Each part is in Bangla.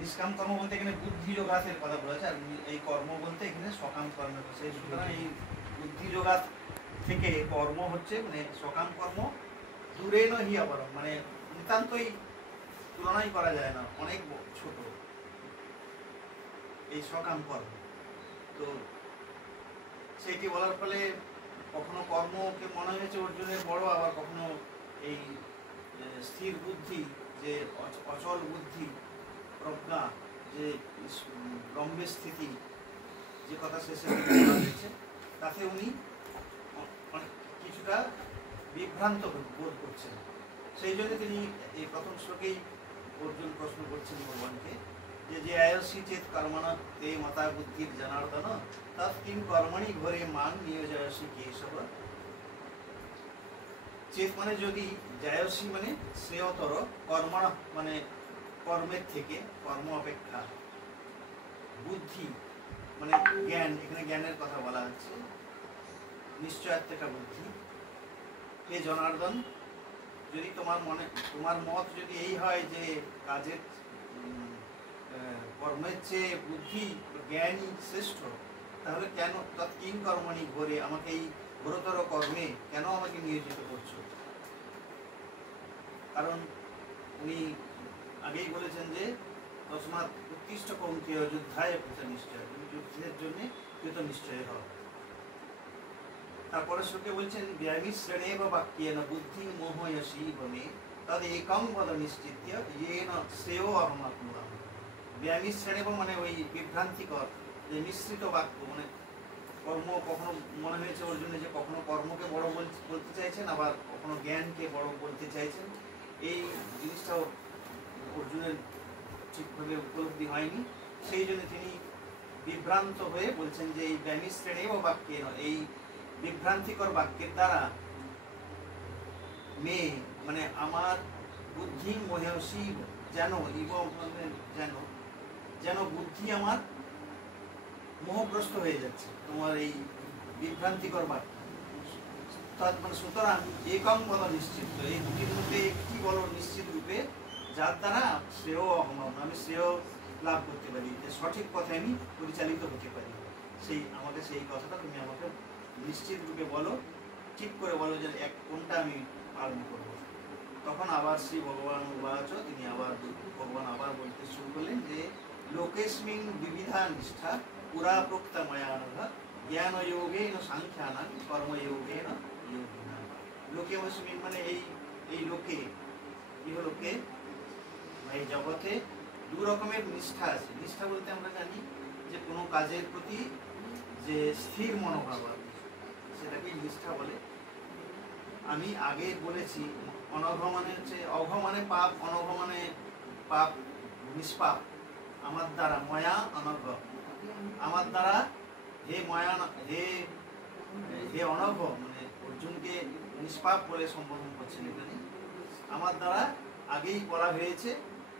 নিষ্কাম কর্ম বলতে এখানে বুদ্ধি যোগাসের কথা বলেছে, আর এই কর্ম বলতে এখানে সকাম কর্মের কথা। সেই সুতরাং এই বুদ্ধি যোগাস থেকে কর্ম হচ্ছে মানে সকাম কর্ম দূরে নহি আবরণ, মানে নিতান্তই তুলনাই করা যায় না, অনেক ছোট এই সকাম কর্ম। তো সেইটি বলার ফলে কখনো কর্মকে মনে হয়েছে অর্জুনের বড়, আবার কখনো এই স্থির বুদ্ধি, যে অচল বুদ্ধি প্রজ্ঞা, যে ব্রহ্মের স্থিতি, যে কথা শেষে বলা হয়েছে, তাতে উনি কিছুটা বিভ্রান্ত বোধ করছেন। সেই জন্য তিনি এই প্রথম শ্লোকেই অর্জুন প্রশ্ন করছেন ভগবানকে যে যে আয়সী চেত কর্মণা তে মাতা বুদ্ধির জনার্দন তৎ কিং কর্মণি ঘরে মান নিয়োজয়সী কেশব। চেত মানে যদি, জায়সী মানে শ্রেয়তর, কর্মণ মানে কর্মের থেকে, কর্ম অপেক্ষা, বুদ্ধি মানে জ্ঞান, এখানে জ্ঞানের কথা বলা হচ্ছে, নিশ্চয়াত্মকা বুদ্ধি, হে জনার্দন, যদি তোমার মত যদি এই হয় যে কাজের কর্মের চেয়ে বুদ্ধি জ্ঞানই শ্রেষ্ঠ, তাহলে কেন তৎকিং কর্মণি ঘোরে, আমাকে এই ঘোরতর কর্মে কেন আমাকে নিয়োজিত করছো? কারণ উনি আগেই বলেছেন যে তস্মাৎ উৎকৃষ্ট কৌন্তেয় যুদ্ধায় কৃত নিশ্চয়, তুমি যুদ্ধের জন্য কৃত নিশ্চয় হও। তারপরে শ্লোকে বলছেন ব্যায়ামী শ্রেণেব বাক্যেন বুদ্ধি মোহয়সী বনে তদ একং পদ নিশ্চিত্য ইয়েন শ্রেয় অহমাত্মা। ব্যায়ামী শ্রেণেব মানে ওই বিভ্রান্তিকর যে মিশ্রিত বাক্য, মানে কর্ম কখনো মনে হয়েছে অর্জুনে যে কখনো কর্মকে বড় বলতে চাইছেন, আবার কখনো জ্ঞানকে বড় বলতে চাইছেন। এই জিনিসটাও অর্জুনের ঠিকভাবে উপলব্ধি হয়নি, সেই জন্য তিনি বিভ্রান্ত হয়ে বলছেন যে এই ব্যায়ামী শ্রেণেব বাক্যে, এই বিভ্রান্তিকর বাক্যের দ্বারা মেয়ে মানে আমার বুদ্ধি মোহসী, যেন যেন যেন বুদ্ধি আমার মোহগ্রস্ত হয়ে যাচ্ছে তোমার এই বিভ্রান্তিকর বাক্য। মানে সুতরাং একং বলো নিশ্চিত, এই দুটির মধ্যে একটি বলো নিশ্চিত রূপে, যার দ্বারা শ্রেয় আমি শ্রেয় লাভ করতে পারি, যে সঠিক পথে আমি পরিচালিত হতে পারি, আমাকে সেই কথাটা তুমি আমাকে নিশ্চিত রূপে বলো, ঠিক করে বলো যে কোনটা আমি পালন করবো। তখন আবার শ্রী ভগবান উবাচ, তিনি আবার ভগবান আবার বলতে শুরু করলেন যে লোকেস্মিন বিবিধা নিষ্ঠা পুরা প্রোক্তা ময়ানঘা জ্ঞান যোগেন সাংখ্যানাং কর্মযোগেন যোগিনা। লোকেস্মিন মানে এই লোকে, ইহলোকে, এই জগতে দু রকমের নিষ্ঠা আছে। নিষ্ঠা বলতে আমরা জানি যে কোনো কাজের প্রতি যে স্থির মনোভাব আছে, সেটাকে নিষ্ঠা বলে। আমি আগে বলেছি অনঘ মানে হচ্ছে, অঘ মানে পাপ, অনঘ মানে পাপ নিষ্পাপ। আমার দ্বারা ময়া অনঘ, আমার দ্বারা হে ময়া, হে অনঘ মানে অর্জুনকে নিষ্পাপ বলে সম্বোধন করছেন এখানে। আমার দ্বারা আগেই বলা হয়েছে,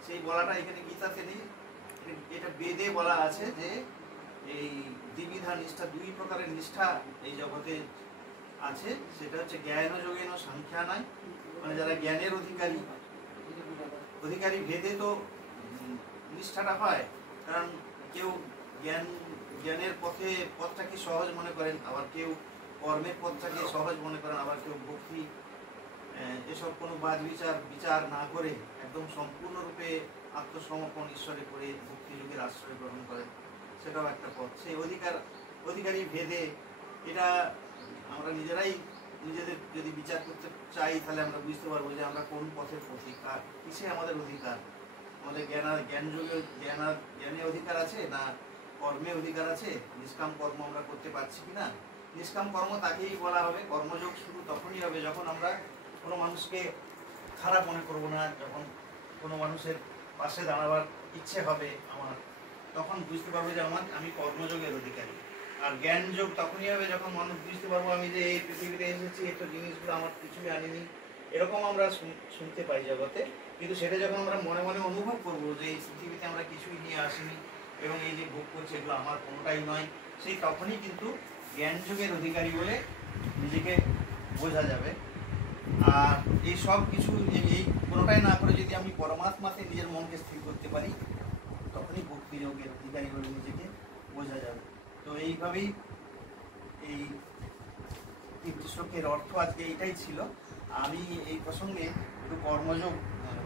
সেই বলাটা এখানে গীতাতে নেই, এটা বেদে বলা আছে যে এই দ্বিবিধা নিষ্ঠা, দুই প্রকারের নিষ্ঠা এই জগতে আছে। সেটা হচ্ছে জ্ঞান যোগেন সাংখ্যানাং, মানে যারা জ্ঞানের অধিকারী ভেদে তো নিষ্ঠাটা হয়, কারণ কেউ জ্ঞানের পথটাকে সহজ মনে করেন, আবার কেউ কর্মের পথটাকে সহজ মনে করেন, আবার কেউ ভক্তি এসব কোনো বাদ বিচার না করে একদম সম্পূর্ণরূপে আত্মসমর্পণ ঈশ্বরে করে ভক্তি যুগের আশ্রয় গ্রহণ করেন, সেটাও একটা পথ। সেই অধিকারী ভেদে এটা আমরা নিজেদের যদি বিচার করতে চাই, তাহলে আমরা বুঝতে পারবো যে আমরা কোন পথের পথিক, আর কিসে আমাদের অধিকার। আমাদের জ্ঞানে অধিকার আছে না কর্মে অধিকার আছে, নিষ্কাম কর্ম আমরা করতে পারছি কিনা। নিষ্কাম কর্ম তাকেই বলা হবে, কর্মযোগ শুরু তখনই হবে যখন আমরা কোনো মানুষকে খারাপ মনে করবো না, যখন কোনো মানুষের পাশে দাঁড়াবার ইচ্ছে হবে আমার, তখন বুঝতে পারবো যে আমি কর্মযোগের অধিকারী। আর জ্ঞান যোগ তখনই হবে যখন মানুষ বুঝতে পারবো আমি যে এই পৃথিবীতে এসেছি, এই তো জিনিসগুলো আমার কিছুই আনিনি, এরকম আমরা শুনতে পাই জগতে। কিন্তু সেটা যখন আমরা মনে মনে অনুভব করবো যে এই পৃথিবীতে আমরা কিছুই নিয়ে আসিনি এবং এই যে ভোগ করছি এগুলো আমার কোনোটাই নয়, সেই তখনই কিন্তু জ্ঞান যোগের অধিকারী বলে নিজেকে বোঝা যাবে। আর এই সব কিছু এই কোনোটাই না করে যদি আমি পরমাত্মাতে নিজের মনকে স্থির করতে পারি, তখনই ভক্তি যোগের অধিকারী বলে নিজেকে বোঝা যাবে। তো এইভাবেই এই 3টি শ্লোকের অর্থ আজকে এইটাই ছিল। আমি এই প্রসঙ্গে একটু কর্মযোগ,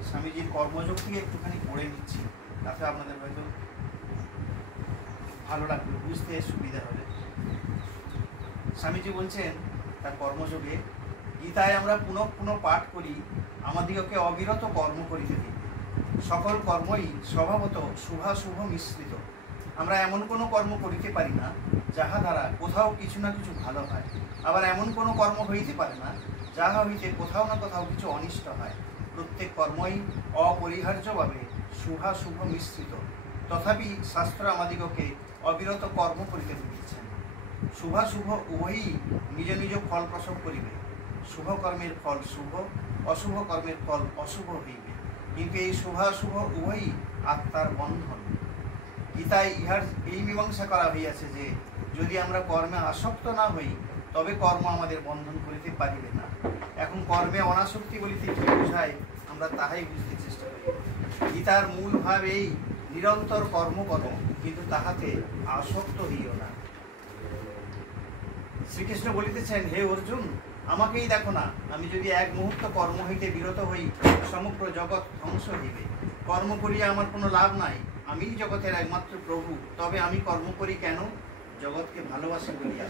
স্বামীজির কর্মযোগ থেকে একটুখানি পড়ে নিচ্ছি, তাতে আপনাদের হয়তো ভালো লাগবে, বুঝতে সুবিধা হবে। স্বামীজি বলছেন তার কর্মযোগে, গীতায় আমরা পুনঃ পুনঃ পাঠ করি, আমাদিগকে অবিরত কর্ম করিতে হইবে। সকল কর্মই স্বভাবত শুভাশুভ মিশ্রিত। আমরা এমন কোনো কর্ম করিতে পারি না যাহা দ্বারা কোথাও কিছু না কিছু ভালো হয়, আবার এমন কোনো কর্ম হইতে পারে না যাহা হইতে কোথাও না কোথাও কিছু অনিষ্ট হয়। প্রত্যেক কর্মই অপরিহার্যভাবে শুভাশুভ মিশ্রিত। তথাপি শাস্ত্র আমাদিগকে অবিরত কর্ম করিতে বলিতেছেন। শুভাশুভ উভয়ই নিজ নিজ ফল প্রসব করিবে। শুভ কর্মের ফল শুভ, অশুভ কর্মের ফল অশুভ হইবে, কিন্তু এই শুভাশুভ উভয়ই আত্মার বন্ধন। গীতায় ইহার এই মীমাংসা করা হইয়াছে যে যদি আমরা কর্মে আসক্ত না হই তবে কর্ম আমাদের বন্ধন করিতে পারিবে না। এখন কর্মে অনাসক্তি বলিতে কি বোঝায় আমরা তাহাই বুঝতে চেষ্টা করি। গীতার মূল ভাব এই, নিরন্তর কর্ম করো, কিন্তু তাহাতে আসক্ত হইও না। শ্রীকৃষ্ণ বলিতেছেন, হে অর্জুন, আমাকেই দেখো না, আমি যদি এক মুহূর্ত কর্ম হইতে বিরত হই সমগ্র জগৎ ধ্বংস হইবে। কর্ম করিয়া আমার কোনো লাভ নাই, আমিই জগতের একমাত্র প্রভু, তবে আমি কর্ম করি কেন? জগৎকে ভালোবাসেন বলিয়া।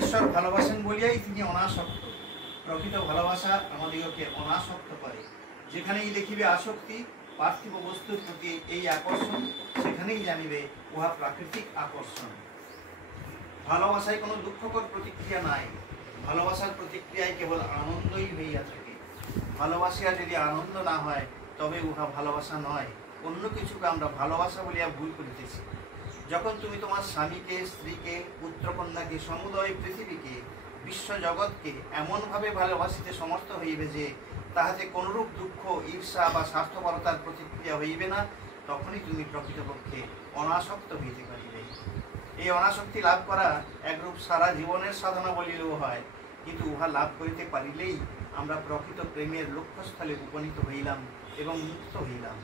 ঈশ্বর ভালোবাসেন বলিয়াই তিনি অনাসক্ত। প্রকৃত ভালোবাসা আমাদিগকে অনাসক্ত করে। যেখানেই দেখিবে আসক্তি, পার্থিব বস্তুর প্রতি এই আকর্ষণ, সেখানেই জানিবে উহা প্রাকৃতিক আকর্ষণ। ভালোবাসায় কোনো দুঃখকর প্রতিক্রিয়া নাই, ভালোবাসার প্রতিক্রিয়ায় কেবল আনন্দই হইয়া থাকে। ভালোবাসিয়া যদি আনন্দ না হয় তবে উহা ভালোবাসা নয়, অন্য কিছুকে আমরা ভালোবাসা বলিয়া ভুল করিতেছি। যখন তুমি তোমার স্বামীকে, স্ত্রীকে, পুত্রকন্যাকে, সমুদয় পৃথিবীকে, বিশ্ব জগৎকে এমনভাবে ভালোবাসিতে সমর্থ হইবে যে তাহাতে কোনরূপ দুঃখ, ঈর্ষা বা স্বার্থপরতার প্রতিক্রিয়া হইবে না, তখনই তুমি প্রকৃতপক্ষে অনাসক্ত হইতে পারিবে। এই অনাসক্তি লাভ করা একরূপ সারা জীবনের সাধনা বলিলেও হয়, কিন্তু উহা লাভ করিতে পারিলেই আমরা প্রকৃত প্রেমের লক্ষ্যস্থলে উপনীত হইলাম এবং মুক্ত হইলাম।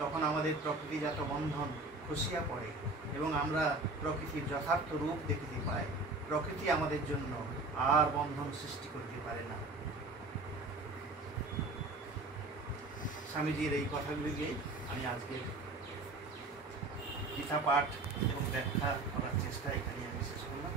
তখন আমাদের প্রকৃতিজাত বন্ধন খসিয়া পড়ে এবং আমরা প্রকৃতির যথার্থ রূপ দেখিতে পাই। প্রকৃতি আমাদের জন্য আর বন্ধন সৃষ্টি করতে পারে না। স্বামীজির এই কথাগুলি দিয়ে আমি আজকে গীতা পাঠ এবং ব্যাখ্যা করার চেষ্টা এখানে আমি শেষ করলাম।